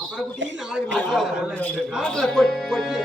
அப்புறம் குட்டி நாளைக்கு கொட்டி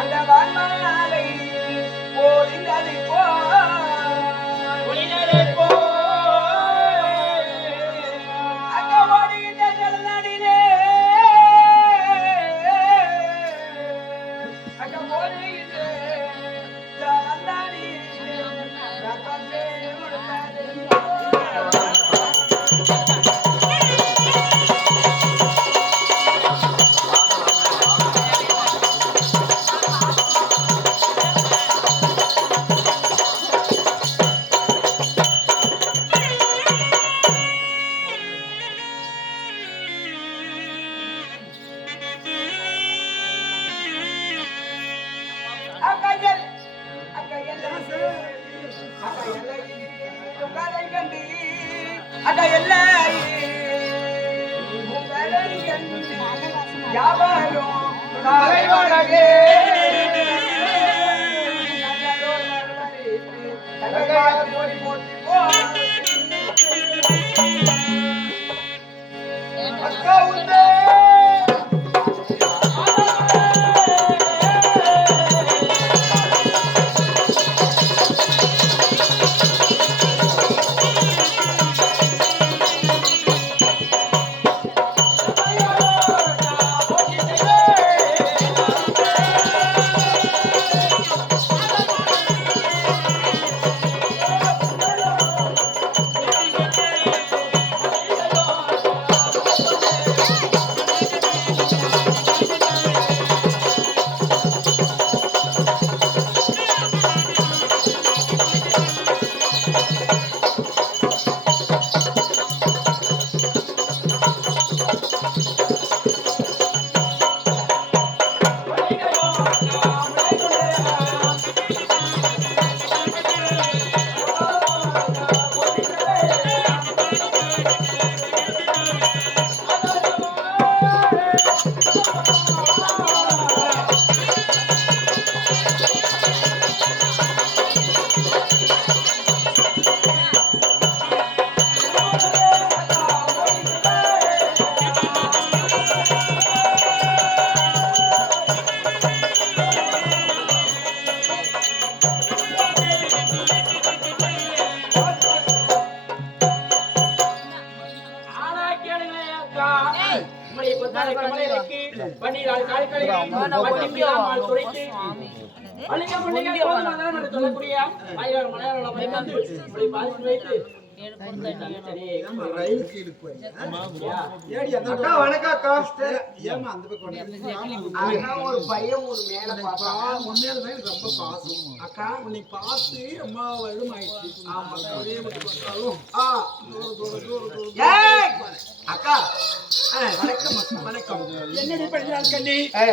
அந்த வான்மலை ஓடினதை போ அங்க ஓடின ஜலநடினே அங்க ஓடின ஜலநடி ரத்தமே உடனே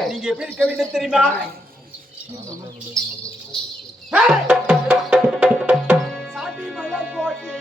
நீங்க எப்படி இருக்க வேண்டும் தெரியுமா? சாட்டி மலர் போட்டி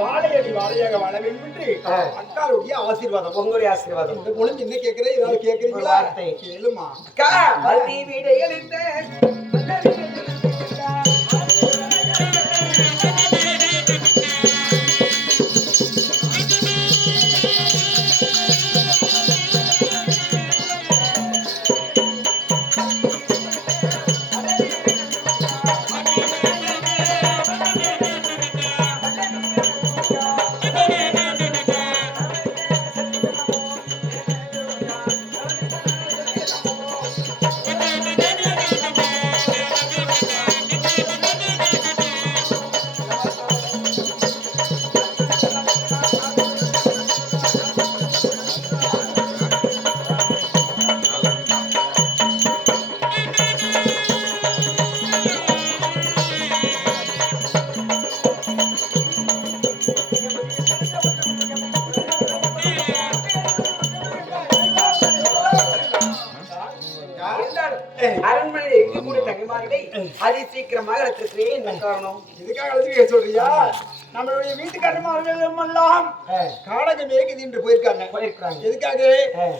வாழையடி வாழையாக வாழ வேண்டும் என்று அக்காளுடைய ஆசீர்வாதம். உங்களுடைய ஆசீர்வாதம். இந்த பொழுது என்ன கேட்கிறேன்? ஏதாவது கேட்கிறீங்களா? கேளுமா அக்கா. அதி சீக்கிரமாக எடுத்துக்கிறேன். என்ன காரணம்? இதுக்காக அழைச்சிக்க சொல்றியா? நம்மளுடைய வீட்டுக்காரர்கள் எல்லாம் காடக மேய்க்குது என்று போயிருக்காங்க. எதுக்காக?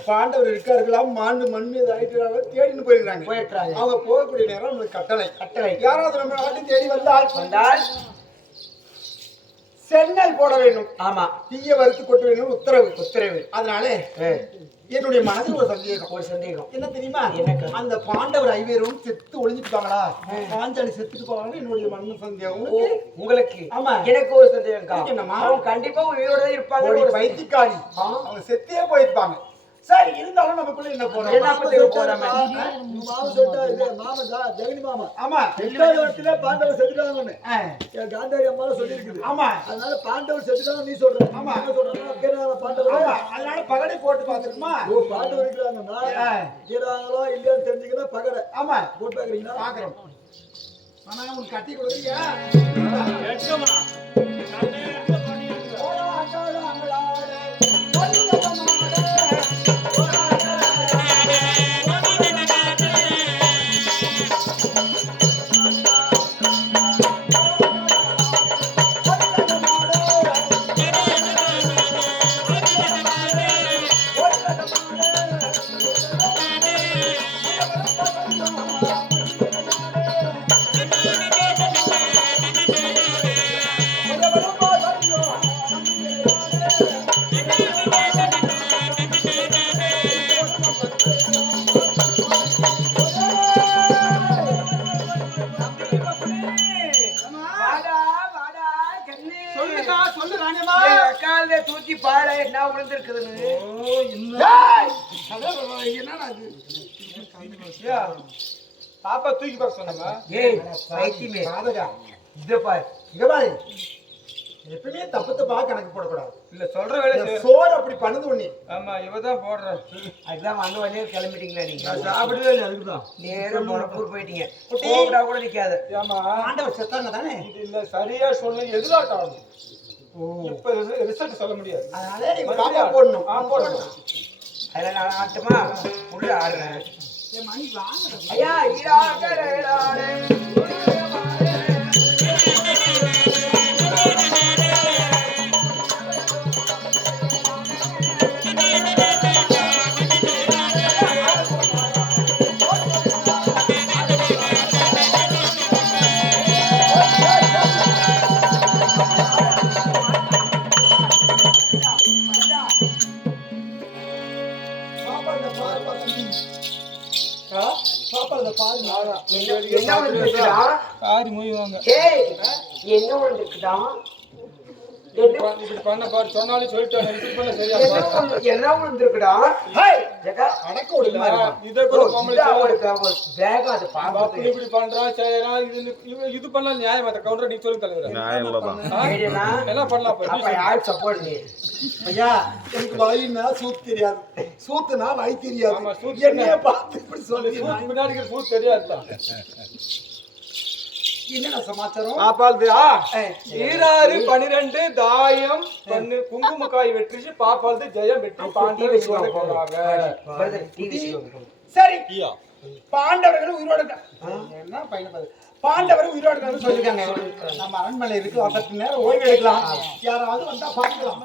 பாண்டவர் இருக்கார்களாம், மாண்டு மண் மீது ஆயிட்டு தேடின்னு போயிருக்காங்க. அவங்க போகக்கூடிய நேரம் நம்மளுக்கு கட்டளை யாராவது நம்ம நாட்டு தேடி வந்தால் சென்னல் போட வேண்டும். ஆமா, தீய வறுத்து கொட்ட வேண்டும். உத்தரவு. அதனால என்னுடைய மனதில் ஒரு சந்தேகம் என்ன தெரியுமா? எனக்கு அந்த பாண்டவர் ஐவேரும் செத்து ஒளிஞ்சுட்டாங்களா, பாஞ்சாலி செத்துட்டு போவாங்க. என்னுடைய மன சந்தேகம். உங்களுக்கு? ஆமா, எனக்கு ஒரு சந்தேகம். என்னமா? அவங்க கண்டிப்பா உயிரோட இருப்பாங்க. ஒரு வைத்தியக்காரி, அவங்க செத்தே போயிருப்பாங்க. சரி, இருந்தாலும் நமக்குள்ள என்ன போறோம்? என்ன போறோம்? மாமா சொல்லிட்டா இது மாமா ஜெகனி மாமா. ஆமா, ரெண்டாவது வருஷத்துல பாண்டவர் செத்துட்டாங்கன்னு காந்தாரி அம்மா சொல்லியிருக்குது. ஆமா, அதனால பாண்டவர் செத்துட்டாங்க நீ சொல்ற. ஆமா, என்ன சொல்றாங்க? பாண்டவர். அதனால பகடை போட்டு பாத்துருமா? ஓ, பாண்டவர் இருக்கிறாங்கன்னா இருக்கிறாங்களோ இல்லையான்னு தெரிஞ்சுக்கணும். பகடை. ஆமா, போட்டு பாக்குறீங்களா? பாக்குறோம். ஆனா உங்களுக்கு கட்டி கொடுக்குறீங்க. தூக்கி பாட என்ன விழுந்திருக்குதுன்னு. பாப்பா தூக்கி பார்க்க சொன்னாங்க. எப்பவுமே தப்பு கணக்கு போடக்கூடாது. இல்ல சொல்ற வேலை சோறு அப்படி பண்ணுது ஒண்ணு. ஆமா, இவதான் போடுற. அதுதான் வந்த வழியே கிளம்பிட்டீங்களா நீங்க? சாப்பிடவே இல்லை. அதுக்குதான் நேரம் மொரப்பூர் போயிட்டீங்க. கூப்பிட்டா கூட நிக்காது. ஆமா, ஆண்டவர் செத்தாங்க தானே? இது இல்ல, சரியா சொல்லு. எதிராட்டம். இப்ப ரிசல்ட் சொல்ல முடியாது. அதனால நீங்க பாப்பா போடணும். போடணும். அதனால நான் ஆட்டமா உள்ள ஆடுறேன். ஐயா ஈராகரேடானே சொன்னாலும் சொல்லிட்டு என்ன இருக்குடா இப்படி பண்றான். இது பண்ணலாம் நியாயம். அந்த கவுண்டர் நீ சொல்லி தலைவர் என்ன பண்ணலாம்? சப்போர்ட் ஐயா, எனக்கு வயின்னா சூத் தெரியாது, சூத்துனா வழி தெரியாது. முன்னாடி சூத் தெரியாது. என்ன சமாச்சாரம்? 12 தாயம் குங்குமக்காய் வெற்றி பாப்பால் ஜெயம் வெற்றி சரி. பாண்டவர்கள் உயிரோடு என்ன பயணப்பது? பாண்டவர் உயிரோடு சொல்லிருக்காங்க. நம்ம அரண்மனை இருக்கு, சற்று நேரம் ஓய்வு எடுக்கலாம். யாராவது வந்தா பார்க்கலாம்.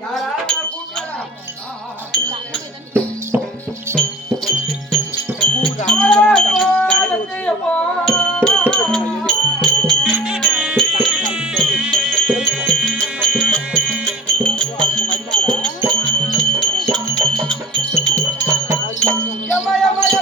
Yama